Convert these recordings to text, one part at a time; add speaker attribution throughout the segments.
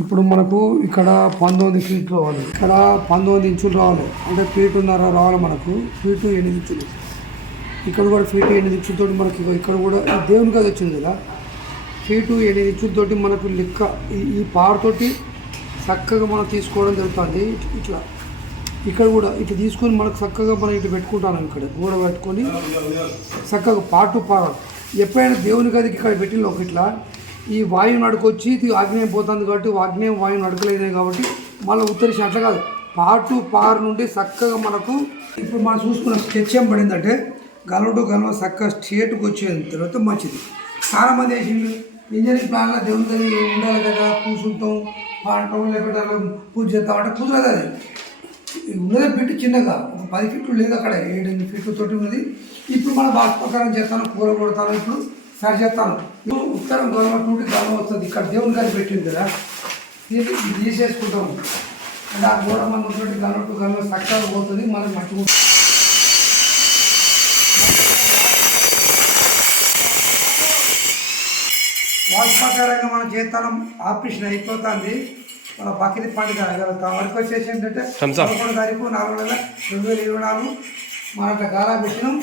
Speaker 1: ఇప్పుడు మనకు ఇక్కడ పంతొమ్మిది ఫీట్లు రావాలి. ఇక్కడ పంతొమ్మిది ఇంచులు రావాలి. అంటే ఫీటున్నర రావాలి మనకు. ఫీటు ఎనిమిది ఇంచులు. ఇక్కడ కూడా ఫీటు ఎనిమిది ఇంచులతో మనకి ఇక్కడ కూడా దేవుని గది వచ్చింది కదా. ఫీటు ఎనిమిది ఇంచులతోటి మనకు లెక్క ఈ ఈ చక్కగా మనం తీసుకోవడం జరుగుతుంది. ఇట్లా. ఇక్కడ కూడా ఇట్లా తీసుకొని మనకు చక్కగా మనం ఇటు పెట్టుకుంటాను ఇక్కడ. గోడ పెట్టుకొని చక్కగా పాటు పారాలి ఎప్పుడైనా దేవుని గదికి ఇక్కడ పెట్టిన ఒక ఇట్లా. ఈ వాయువు నడుకొచ్చి ఇది ఆగ్నేయం పోతుంది కాబట్టి ఆగ్నేయం వాయువు నడకలేదు కాబట్టి మళ్ళీ ఉత్తరిసి అట్లా కాదు. పాటు పారు నుండి చక్కగా మనకు ఇప్పుడు మనం చూసుకున్న స్కెచ్ ఏం పడిందంటే గలవటు గలవ చక్కగా స్టేట్కి వచ్చిన తర్వాత మంచిది. చాలా మంది వేసిండు ఇంజనీరింగ్ ప్లాన్లో దేవుని ఉండాలి కదా? కూర్చుంటాం పాడటం లేకపోతే పూజ చేస్తాం అంటే కుదరదు అది. ఉన్నదే పెట్టి చిన్నగా ఒక పది ఫీట్లు లేదు అక్కడ ఏడెనిమిది ఫీట్ల తోటి ఉన్నది. ఇప్పుడు మన బాస్ ప్రకారం చేస్తాను కూర కొడతాను ఇప్పుడు. సరి చేస్తాను ఇప్పుడు ఉత్తరం గవర్నమెంట్ నుండి గర్వం వస్తుంది. ఇక్కడ దేవుని గారి పెట్టింది కదా ఇది తీసేసుకుంటాము అంటే ఆ గోడ మన ఉన్నటువంటి గవర్నమెంట్ గవర్నమెంట్ చక్కగా పోతుంది మనకి మట్టి వాటి ప్రకారంగా మనం చేస్తాం ఆపరేషన్ అయిపోతుంది. మన బకిరి పండుగ వరకు వచ్చేసి ఏంటంటే పదకొండు తారీఖు నాలుగు నెలల రెండు వేల ఇరవై నాలుగు. మన గాలా పెట్టినాం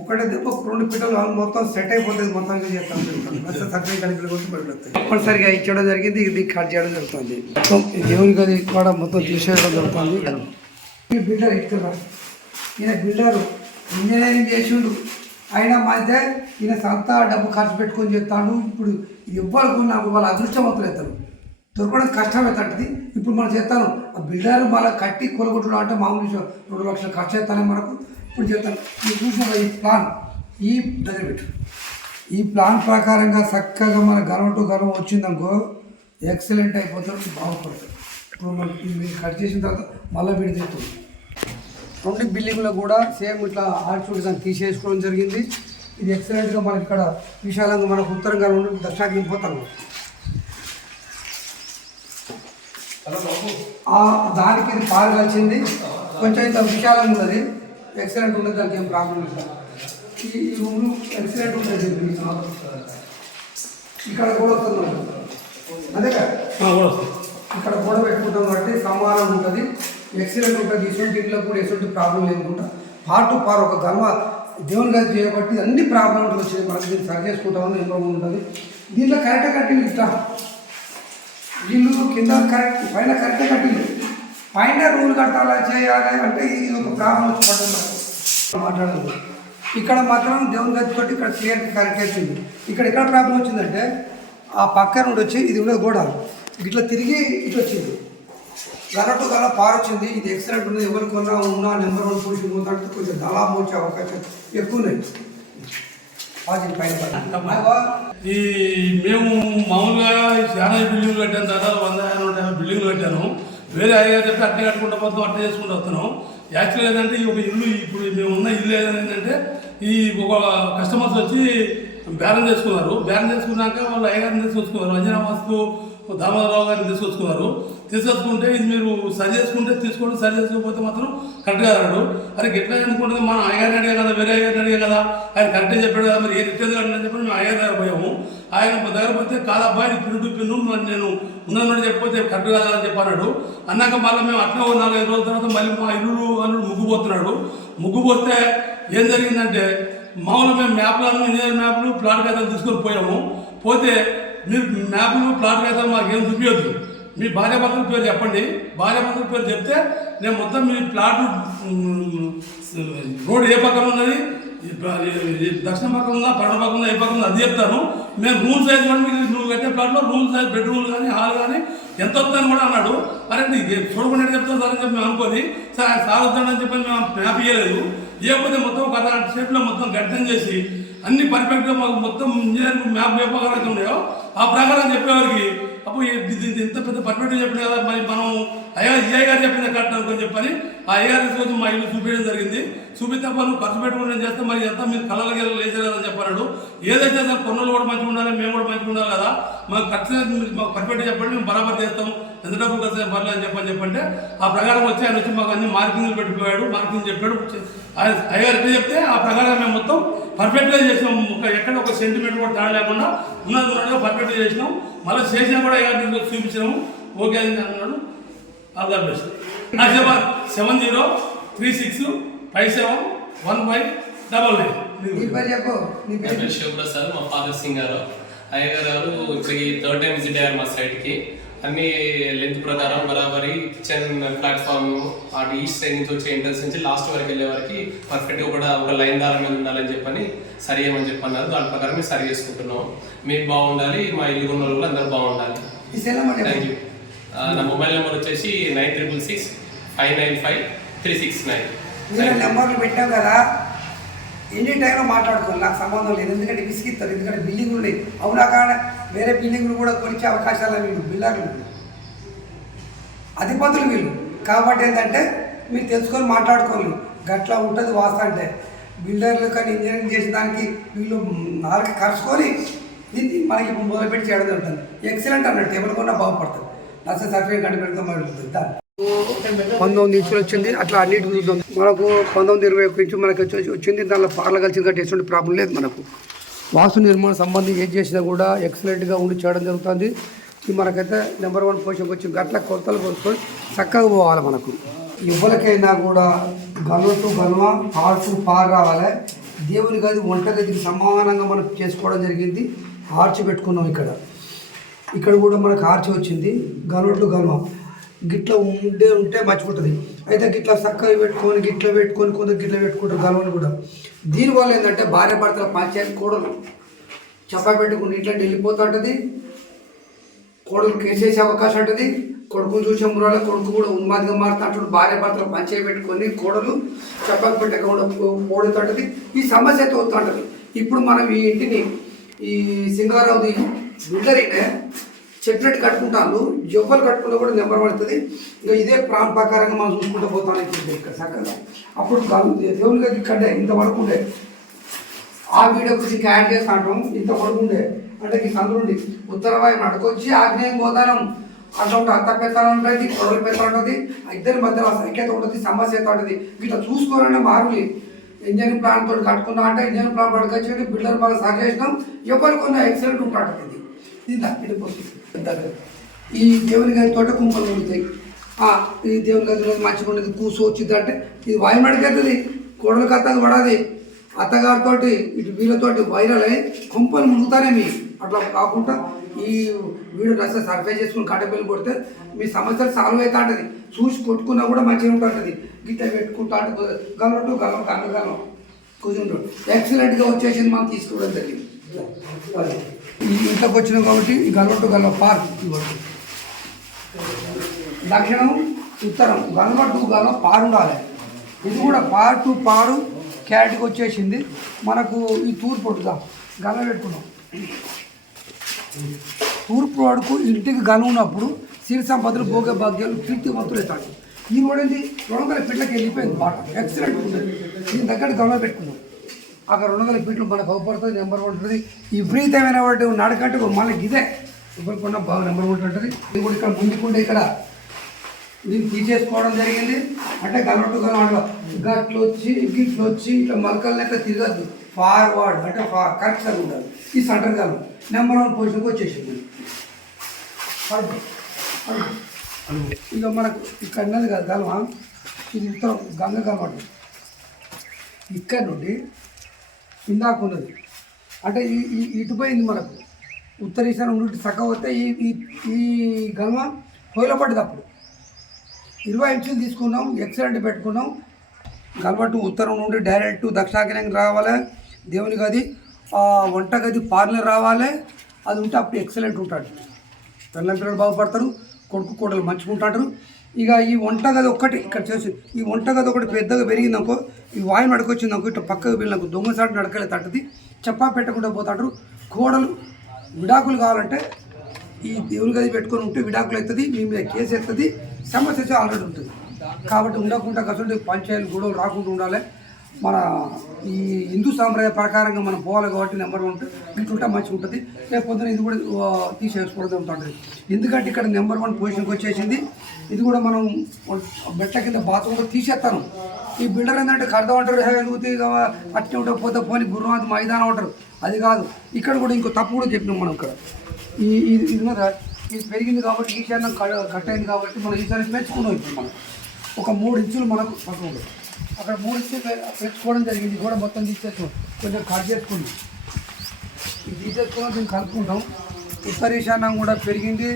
Speaker 1: ఒకటే దెబ్బ రెండు పిల్లలు మొత్తం సెట్ అయిపోతుంది మొత్తం చేస్తాం మొత్తం కలిపి కొట్టి తప్పనిసరిగా ఇచ్చడం జరిగింది ఇది కట్ చేయడం జరుగుతుంది. మొత్తం ఈ దేవుని గది కూడా మొత్తం తీసేయడం జరుగుతుంది. ఈ బిల్డర్ ఇక్కడ ఈయన బిల్డరు ఇంజనీరింగ్ చేసిండు. అయినా మధ్య ఈయన సొంత డబ్బు ఖర్చు పెట్టుకొని చేస్తాడు. ఇప్పుడు ఇవ్వాలనుకున్న నాకు వాళ్ళ అదృష్టవంతులు అవుతారు. దొరకడం కష్టమవుతుంది ఇప్పుడు మనం చేస్తాను. ఆ బిల్డర్ మళ్ళీ కట్టి కొలగొట్టడం అంటే మామూలు రెండు లక్షలు ఖర్చు అవుతానే మనకు. ఇప్పుడు చెప్తాను మీరు చూసిన ఈ ప్లాన్ ఈ దగ్గర పెట్టు ఈ ప్లాన్ ప్రకారంగా చక్కగా మన గర్వం టు గర్వం వచ్చిందనుకో ఎక్సలెంట్ అయిపోతారు బాగుపడుతుంది. ఇప్పుడు మనకి మీరు కట్ చేసిన తర్వాత మళ్ళీ వీడి రెండు బిల్డింగ్లో కూడా సేమ్ ఇట్లా ఆర్చూడ్ దాన్ని తీసేసుకోవడం జరిగింది. ఇది ఎక్సలెంట్గా మనకి ఇక్కడ విశాలంగా మనకు ఉత్తరంగా ఉండి దక్షిణాకి పోతాం దానికి ఇది పాలు కొంచెం ఇంత విశాలంగా ఉన్నది. ఎక్సలెంట్ ఉన్నది దానికి ఏం ప్రాబ్లం లేదు. ఈ ఈ రూమ్ ఎక్సలెంట్ ఉంటుంది ఇక్కడ కూడా వస్తుంది అదే కదా? ఇక్కడ కూడా పెట్టుకుంటాం కాబట్టి సమానం ఉంటుంది. ఎక్సలెంట్ ఉంటుంది ఇటువంటి ఇంట్లో కూడా ఎటువంటి ప్రాబ్లం లేకుండా పార్ట్ టు పార్ ఒక గర్వ దేవుని గారి చేయబట్టి అన్ని ప్రాబ్లమ్స్ వచ్చినాయి మనకి దీన్ని సరి చేసుకుంటామని ఇంప్రూవ్ ఉంటుంది. దీంట్లో కరెక్ట్గా కట్టింది ఇట్లా. వీళ్ళు కింద కరెక్ట్ పైన కరెక్ట్గా కట్టింది పైన రూల్ కట్టాలా చేయాలి అంటే ఇది ఒక ప్రాబ్లం వచ్చి పడ్డది మనకు మాట్లాడదు. ఇక్కడ మాత్రం దేవుని గది తోటి ఇక్కడ క్లియర్ కరెక్ట్ వచ్చింది ఇక్కడ ఎక్కడ ప్రాబ్లం వచ్చిందంటే ఆ పక్క నుండి వచ్చి ఇది ఉన్నది గోడ. ఇట్లా తిరిగి ఇట్లా వచ్చింది. గలటు గల పారు వచ్చింది. ఇది ఎక్సలెంట్ ఉంది ఎవరు కొన్నా ఉన్నా నెంబర్ వన్ పొజిషన్ ఉందంటే కొంచెం దళాపు వచ్చే అవకాశం ఎక్కువ ఉన్నాయి.
Speaker 2: ఈ మేము మామూలుగా చాలా బిల్డింగ్లు కట్టాను దాదాపు వంద నూట యాభై బిల్డింగ్లు కట్టాను. వేరే అయ్యారు చెప్పి అట్టే కట్టుకుంటూ పోతాం అట్టే చేసుకుంటూ వస్తున్నాం. యాక్చువల్ ఏంటంటే ఈ ఒక ఇల్లు ఇప్పుడు మేము ఉన్న ఇల్లు ఏంటంటే ఈ ఒక కస్టమర్స్ వచ్చి బేరం చేసుకున్నారు. బేరం చేసుకున్నాక వాళ్ళు అయ్యగారిని తీసుకొచ్చుకున్నారు. అంజనా వస్తువు దామోదరరావు గారిని తీసుకొచ్చుకున్నారు. తీసుకొచ్చుకుంటే ఇది మీరు సరి చేసుకుంటే తీసుకోండి సరి చేసుకోకపోతే మాత్రం కరెక్ట్గా అన్నాడు అరే ఎట్లా అనుకుంటుంది మన అయ్యగారిని అడిగా కదా వేరే అయ్యగారిని అడిగా కదా ఆయన కరెక్టే చెప్పాడు కదా మరి ఏ రిటర్న్ అని చెప్పి మేము అయ్యగారి దగ్గర పోయాము. ఆయన దగ్గర పోతే కాదబ్బా ఇది పిన్ను పిన్ను నేను ఉన్నది చెప్పిపోతే కరెక్ట్ కదా అని చెప్పన్నాడు అన్నాక మళ్ళీ మేము అట్లా ఓ నాలుగైదు రోజుల తర్వాత మళ్ళీ మా ఇల్లు అల్లుడు ముగ్గుపోతున్నాడు. ముగ్గుపోతే ఏం జరిగిందంటే మామూలుగా మేము మ్యాప్లను ఇంజనీర్ మ్యాప్లు ప్లాట్ కదా తీసుకొని పోయాము. పోతే మీరు మ్యాప్లు ప్లాట్ వేద్దాం మాకు ఏం చూపించద్దు మీ భార్యాభర్తల పేరు చెప్పండి. భార్యాభర్తల పేరు చెప్తే నేను మొత్తం మీ ప్లాట్ రోడ్ ఏ పక్కన ఉన్నది దక్షిణ పక్కన ఉందా పడవ పక్కన ఉందా ఏ పక్కన ఉందా అది చెప్తాను. మేము రూమ్ సైజ్ కూడా మీకు నువ్వు కట్టే ప్లాట్లో రూమ్ సైజ్ బెడ్రూమ్ కానీ హాల్ కానీ ఎంత వస్తుందని కూడా అన్నాడు. అరే నీకు చూడకుండా చెప్తాను సార్ అని చెప్పి మేము అనుకోని సార్ ఆయన సార్ వద్దాడని చెప్పి మేము మ్యాప్ ఇవ్వలేదు ఇవ్వకపోతే మొత్తం ఒక అరగంట సేపులో మొత్తం గడ్డం చేసి అన్ని పర్ఫెక్ట్గా మాకు మొత్తం ఇంజనీరింగ్ మ్యాప్ ఏ ప్రకారం ఉన్నాయో ఆ ప్రకారం చెప్పేవారికి. అప్పుడు ఇది ఇంత పెద్ద పర్ఫెక్ట్గా చెప్పిన కదా మరి మనం అయ్యా ఏఐ గారు చెప్పిన కరెక్ట్ అనుకొని చెప్పని ఆ అయ్య గారి తీసుకొచ్చి మా ఇల్లు చూపించడం జరిగింది. చూపిస్తే నువ్వు ఖర్చు పెట్టుకుని నేను చేస్తే మరి ఎంత మీరు కళ్ళకి లేచలేదని చెప్పాడు ఏదైతే సార్ కొన్నలు కూడా మంచిగా ఉండాలి మేము కూడా మంచిగా ఉండాలి కదా. మాకు ఖర్చు మాకు పర్ఫెక్ట్గా చెప్పండి మేము బరాబర్ చేస్తాం ఎంత డబ్బు ఖర్చు అయినా పర్లేదు అని చెప్పని చెప్పంటే ఆ ప్రకారం వచ్చి ఆయన వచ్చి మాకు అన్ని మార్కింగ్లు పెట్టిపోయాడు మార్కింగ్ చెప్పాడు ఆయన అయ్యగారు ఎట్లా చెప్తే ఆ ప్రకారం మేము మొత్తం పర్ఫెక్ట్గా చేసినాం. ఒక ఎక్కడ ఒక సెంటిమీటర్ కూడా తేడా లేకుండా ఉన్నది ఉన్నట్టుగా పర్ఫెక్ట్గా చేసినాం. మళ్ళీ చేసినా కూడా అయ్యగారు చూపించి చూపించాము ఓకే అని అన్నాడు. All the best. నా seven seven zero three six five seven one five double nine.
Speaker 3: Shivaprasad మా ఫాదర్ సింగ్ గారు అయ్యగారు గారు ఇప్పటికి థర్డ్ టైం విజిట్ అయ్యారు మా సైట్కి అన్ని లెంత్ ప్రకారం బరాబరి కిచెన్ ప్లాట్ఫామ్ అటు ఈస్ట్ సైడ్ నుంచి వచ్చే ఎంట్రన్స్ నుంచి లాస్ట్ వరకు వెళ్ళే వరకు పర్ఫెక్ట్గా కూడా ఒక లైన్ దారం మీద ఉండాలని చెప్పని సరి చేయమని చెప్పన్నారు. దాని ప్రకారం మేము సరి చేసుకుంటున్నాం. మీకు బాగుండాలి మా ఇల్లు ఉన్న వాళ్ళు అందరూ బాగుండాలి. థ్యాంక్ యూ నా మొబైల్ నెంబర్ వచ్చేసి nine triple six five nine five three six nine
Speaker 1: నెంబర్లు పెట్టావు కదా ఎనీ టైంలో మాట్లాడుకోవాలి? నాకు సంబంధం లేదు. ఎందుకంటే విసిగిస్తారు ఎందుకంటే బిల్డింగ్లు ఉన్నాయి. అవునా కాడ వేరే బిల్డింగ్లు కూడా కొనిచ్చే అవకాశాలు వీళ్ళు బిల్డర్లు అధిపతులు వీళ్ళు. కాబట్టి ఏంటంటే మీరు తెలుసుకొని మాట్లాడుకోవాలి గట్లా ఉంటుంది వాస్త అంటే. బిల్డర్లు కానీ ఇంజనీరింగ్ చేసిన దానికి వీళ్ళు నాలుగు కలుసుకొని దీన్ని మనకి మొదలుపెట్టి చేయడం జరుగుతుంది. ఎక్సలెంట్ అన్నట్టు ఎవరు కొన్నా బాగుపడుతుంది. నచ్చ సర్టిఫికేట్ కంటే దాన్ని పంతొమ్మిది ఇంచులు వచ్చింది. అట్లా అన్నిటి మనకు పంతొమ్మిది ఇరవై ఒక్క ఇంచు మనకి వచ్చి వచ్చింది. దానిలో పార్ల కలిసి కట్టి ఎటువంటి ప్రాబ్లం లేదు మనకు. వాస్తు నిర్మాణం సంబంధించి ఏం చేసినా కూడా ఎక్సలెంట్గా ఉండి చేయడం జరుగుతుంది. ఇది మనకైతే నెంబర్ వన్ పొజిషన్కి వచ్చి గట్ల కొలతలు కొనుక్కొని చక్కగా పోవాలి మనకు. ఎవరికైనా కూడా గల్వతో గల్వ ఆర్చు పార్ రావాలి. దేవుని గది వంట గదికి సమానంగా మనం చేసుకోవడం జరిగింది. ఆర్చి పెట్టుకున్నాం ఇక్కడ. ఇక్కడ కూడా మనకు ఆర్చి వచ్చింది. గల్వ గల్వ గిట్ల ఉండే ఉంటే మర్చిపోతుంది. అయితే గిట్ల చక్కగా పెట్టుకొని గిట్ల పెట్టుకొని కొంత గిట్ల పెట్టుకుంటారు గలవని కూడా. దీనివల్ల ఏంటంటే భార్య భర్తల పంచాయతీ కోడలు చెప్ప పెట్టుకుని ఇట్లా వెళ్ళిపోతుంటుంది కోడలు కేసేసే అవకాశం ఉంటుంది. కొడుకు చూసే మురాల కొడుకు కూడా ఉన్మాదిగా మారుతుంటాడు భార్య భర్తలు పంచాయి పెట్టుకొని కోడలు చెప్పక పెట్టకుండా పోడుతుంటుంది ఈ సమస్య అయితే వస్తుంటుంది ఇప్పుడు మనం ఈ ఇంటిని ఈ సింగారావుది బిల్డర్ అయితే చెట్లెట్ కట్టుకుంటాను ఎవ్వరు కట్టుకుంటే కూడా నెంబర్ పడుతుంది. ఇంకా ఇదే ప్రాణ ప్రకారంగా మనం చూసుకుంటూ పోతాను ఇక్కడ చక్కగా అప్పుడు దేవుని గది ఇక్కడే ఇంత వరకు ఉండే. ఆ వీడియో గురించి యాడ్ చేస్తా అంటాం. ఇంత వరకు ఉండే. అంటే ఈ సందుండి ఉత్తర వాయు నడుకొచ్చి ఆగ్నేయం గోదానం అట్లా ఉంటుంది అంత పెత్తనం ఉంటుంది కొడలు పెత్తనం ఉంటుంది ఇద్దరి మధ్యలో సైక్యత ఉంటుంది సమస్య అయితే ఉంటుంది ఇట్లా చూసుకోవాలనే మారులి. ఇంజనీరింగ్ ప్లాన్ తోటి కట్టుకున్నా అంటే ఇంజనీరింగ్ ప్లాన్ పట్టుకొచ్చి బిల్డర్ బాగా సాగు చేసినాం ఎవరికి ఉన్న ఎక్సలెంట్ ఉంటాడు ఇది. ఇది దా, ఈ దేవుని గారి తోట కుంపలు ఉండుతాయి ఆ, ఈ దేవుని గది మంచిగా ఉండేది. కూసు వచ్చింది అంటే ఇది వాయుమడికి అవుతుంది కోడలు కత్తది పడాది. అత్తగారితోటి ఇటు వీళ్ళతోటి వైరల్ అయ్యి కుంపలు ముందుతారే మీ. అట్లా కాకుండా ఈ వీడియో నచ్చ సర్వే చేసుకుని కట్టబెల్లి కొడితే మీ సమస్యలు సాల్వ్ అవుతా ఉంటుంది చూసి కొట్టుకున్నా కూడా మంచిగా ఉంటుంది గిట్ట పెట్టుకుంటా అంటే గలవట్టు గలవ కన్నగలం గలవ. ఎక్సలెంట్గా వచ్చేసింది మనం తీసుకోవడం జరిగింది. ఇంట్లోకి వచ్చినాం కాబట్టి ఈ గలవట్టు పార్క్ ఇవ్వండి దక్షిణం ఉత్తరం గలవట్టు గల్వ పారు ఉండాలి. ఇది కూడా పార్ టు పారు క్యారెట్కి వచ్చేసింది. మనకు ఈ తూర్పు ఉంటుందా గల పెట్టుకున్నాం. తూర్పు వాడుకు ఇంటికి గల ఉన్నప్పుడు సిరి సంపదలు భోగ భాగ్యాలు కీర్తి వంతులు అవుతాడు ఈ వాడింది రెండు వందల పిల్లకి వెళ్ళిపోయింది మాట ఎక్సలెంట్ ఉంది. దీని దగ్గర గమనం పెట్టుకున్నాం. అక్కడ రెండు వందల ఫీట్లు మనకు అవపడుతుంది నెంబర్ వన్ ఉంటుంది. ఈ విపరీతమైన వాటి నడకంటే మనకి ఇదే. ఇవ్వకుండా బాగా నెంబర్ వన్ ఉంటుంది. ఇది కూడా ఇక్కడ ముందుకుంటే ఇక్కడ దీన్ని తీసేసుకోవడం జరిగింది. అంటే గలవట్టు గలవట్లో గట్లు వచ్చి గిట్లు వచ్చి ఇట్లా మలకలు లెక్క తిరగద్దు. ఫార్వర్డ్ అంటే ఫార్ కరెక్ట్గా ఉండాలి. ఈ సెంటర్ గలం నెంబర్ వన్ పొజిషన్కి వచ్చేసింది. ఇక మనకు ఇక్కడ ఉన్నది కదా గలవా ఇది ఉత్తరం గంగ గలవడం ఇక్కడ నుండి ఇందాక ఉన్నది. అంటే ఈ ఇటు పోయింది మనకు. ఉత్తర ఈశాన్యం నుండి చక్క వస్తే ఈ ఈ ఈ గల్వ పొయ్యిలో పడ్డది అప్పుడు. ఇరవై ఇంచులు తీసుకున్నాం ఎక్సలెంట్ పెట్టుకున్నాం. గల్వటు ఉత్తరం నుండి డైరెక్ట్ దక్షిణాగ్నేయం రావాలి. దేవుని గది వంట గది పార్లర్ రావాలి. అది ఉంటే అప్పుడు ఎక్సలెంట్ ఉంటాడు. పిల్లల పిల్లలు బాగుపడతారు కొడుకు కోడలు మంచిగా ఉంటాడు ఇక ఈ వంట గది ఒక్కటి ఇక్కడ చేసి ఈ వంట గది ఒకటి పెద్దగా పెరిగిందనుకో ఈ వాయు నడకొచ్చిందనుకో ఇట్లా పక్కకు వెళ్ళినకు దొంగసాటి నడకలే తట్టది. చెప్పా పెట్టకుండా పోతాడు కోడలు విడాకులు కావాలంటే ఈ దేవుని గది పెట్టుకొని ఉంటే విడాకులు అవుతుంది మీ మీద కేసు అవుతుంది సమస్య అయితే ఆల్రెడీ ఉంటుంది. కాబట్టి ఉండకుండా కసంటే పంచాయతీలు గొడవలు రాకుండా ఉండాలి. మన ఈ హిందూ సాంప్రదాయ ప్రకారంగా మనం పోవాలి కాబట్టి నెంబర్ వన్ ఇట్లుంటే మంచిగా ఉంటుంది. రేపు పొద్దున ఇది కూడా తీసేసుకోవడం ఉంటుంది ఎందుకంటే ఇక్కడ నెంబర్ వన్ పొజిషన్కి వచ్చేసింది. ఇది కూడా మనం బెట్ట కింద బాత్రూమ్ కూడా తీసేస్తాను. ఈ బిల్డర్ ఏంటంటే కడదాం అంటారు. హే ఎదుగుతీ ఉంటారు పోతే పోని గుర్రం మైదానం అంటారు. అది కాదు. ఇక్కడ కూడా ఇంకో తప్పు కూడా చెప్పినాం మనం ఇక్కడ. ఈ ఇది ఇది ఇది పెరిగింది కాబట్టి ఈశాన్యం క- కట్ అయింది కాబట్టి మనం ఈశాన్యం పెంచుకున్నాం ఇప్పుడు మనం. ఒక మూడు ఇంచులు మనకు పక్కన అక్కడ మూడు ఇంచులు పెంచుకోవడం జరిగింది. కూడా మొత్తం తీసేస్తాం కొంచెం కట్ చేసుకున్నాం ఇది తీసేసుకున్నాం దీన్ని కలుపుకుంటాం. ఉత్తర ఈశాన్యం కూడా పెరిగింది.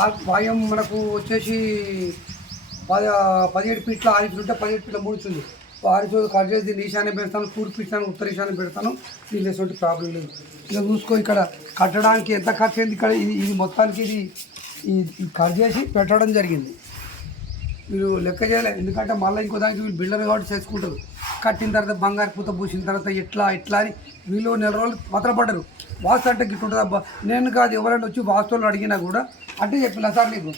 Speaker 1: ఆ మనకు వచ్చేసి పది పదిహేడు ఫీట్ల ఆరు ఫీట్లు ఉంటే పదిహేడు ఫీట్ల మూడు ఆరు ఫీట్లు కట్ చేసి దీన్ని ఈశాన్యం పెడతాను. తూర్పు ఈశాన్యం ఉత్తర ఈశాన్యం పెడతాను. దీనిలో ఎటువంటి ప్రాబ్లం లేదు. ఇక చూసుకో ఇక్కడ కట్టడానికి ఎంత ఖర్చు అయింది ఇక్కడ? ఇది ఇది మొత్తానికి ఇది ఇది కట్ చేసి పెట్టడం జరిగింది. వీళ్ళు లెక్క చేయలేదు ఎందుకంటే మళ్ళీ ఇంకో దానికి వీళ్ళు బిల్డర్ కాబట్టి చేసుకుంటారు. కట్టిన తర్వాత బంగారు పూత పూసిన తర్వాత ఎట్లా ఎట్లా అని వీళ్ళు నెల రోజులు పత్రపడ్డారు. వాస్తు అంటే అబ్బా. నేను కాదు ఎవరైనా వచ్చి వాస్తువులు అడిగినా కూడా అంటే చెప్పిన సార్ నీకు?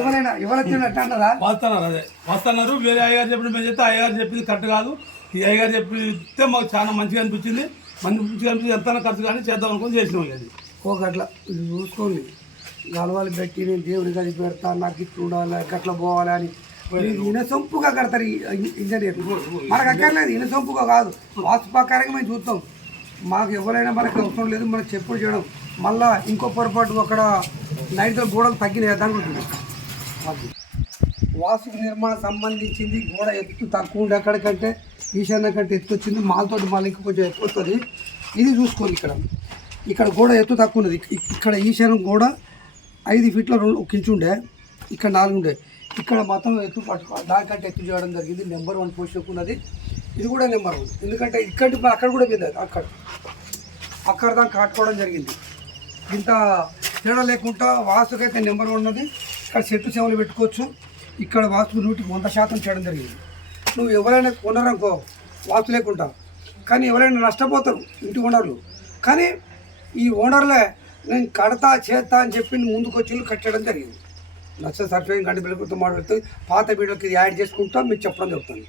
Speaker 1: ఎవరైనా ఎవరైనా అంటారా
Speaker 2: వస్తున్నారు అదే. వస్తున్నారు వేరే అయ్యగారు చెప్పిన మేము చెప్తే అయ్యగారు చెప్పింది కరెక్ట్ కాదు. ఈ అయ్యగారు చెప్తే మాకు చాలా మంచిగా అనిపించింది. మంచిగా అనిపించింది. ఎంత ఖర్చు కానీ చేద్దాం అనుకుని చేసినాం అది.
Speaker 1: ఒక అట్లా ఇది చూసుకోండి. గలవాలు పెట్టి నేను దేవుని గది పెడతా నాకు ఇట్లా ఉండాలి గట్ల పోవాలి అని. ఈయన సొంపుగా కడతారు ఇంజనీర్. మనకు అక్కర్లేదు ఈయన సొంపుగా కాదు. వాస్తు ప్రకారంగా మేము చూస్తాం. మాకు ఎవరైనా మనకు అవసరం లేదు మనకు చెప్పుడు చేయడం. మళ్ళా ఇంకో పొరపాటు అక్కడ నైట్ గోడలు తగ్గినాయి దానికి ఉంటుంది అది వాస్తు నిర్మాణం సంబంధించింది గోడ ఎత్తు తక్కువ ఉండే అక్కడికంటే ఈశాన్య కంటే ఎత్తు వచ్చింది. మాలతో మళ్ళీ ఇంకా కొంచెం ఎక్కువ వస్తుంది. ఇది చూసుకోండి ఇక్కడ. ఇక్కడ గోడ ఎత్తు తక్కువ ఉన్నది. ఇక్కడ ఈశాన్యం గోడ ఐదు ఫీట్ల రెండు ఒక ఇంచు ఉండే ఇక్కడ నాలుగు ఉండే ఇక్కడ మొత్తం ఎత్తు పట్టుకోవాలి దానికంటే ఎత్తు చేయడం జరిగింది. నెంబర్ వన్ పొజిషన్ ఉన్నది. ఇది కూడా నెంబర్ వన్. ఎందుకంటే ఇక్కడ అక్కడ కూడా పోయింది అక్కడ. అక్కడ దాకా కట్టుకోవడం జరిగింది. ఇంత తేడా లేకుండా వాస్తుకైతే నెంబర్ వన్ ఉన్నది. ఇక్కడ చెట్టు సేవలు పెట్టుకోవచ్చు. ఇక్కడ వాస్తు నూటికి వంద శాతం చేయడం జరిగింది. నువ్వు ఎవరైనా కొనరనుకో వాస్తు లేకుండా. కానీ ఎవరైనా నష్టపోతారు ఇంటి ఓనర్లు. కానీ ఈ ఓనర్లే నేను కడతా చేస్తా అని చెప్పి ముందుకు వచ్చి కట్టడం జరిగింది. నచ్చ సర్ఫేయింగ్ గంట బిల్లు మాట్లాడుతుంది పాత బిడ్డలకి యాడ్ చేసుకుంటా మీకు చెప్పడం జరుగుతుంది.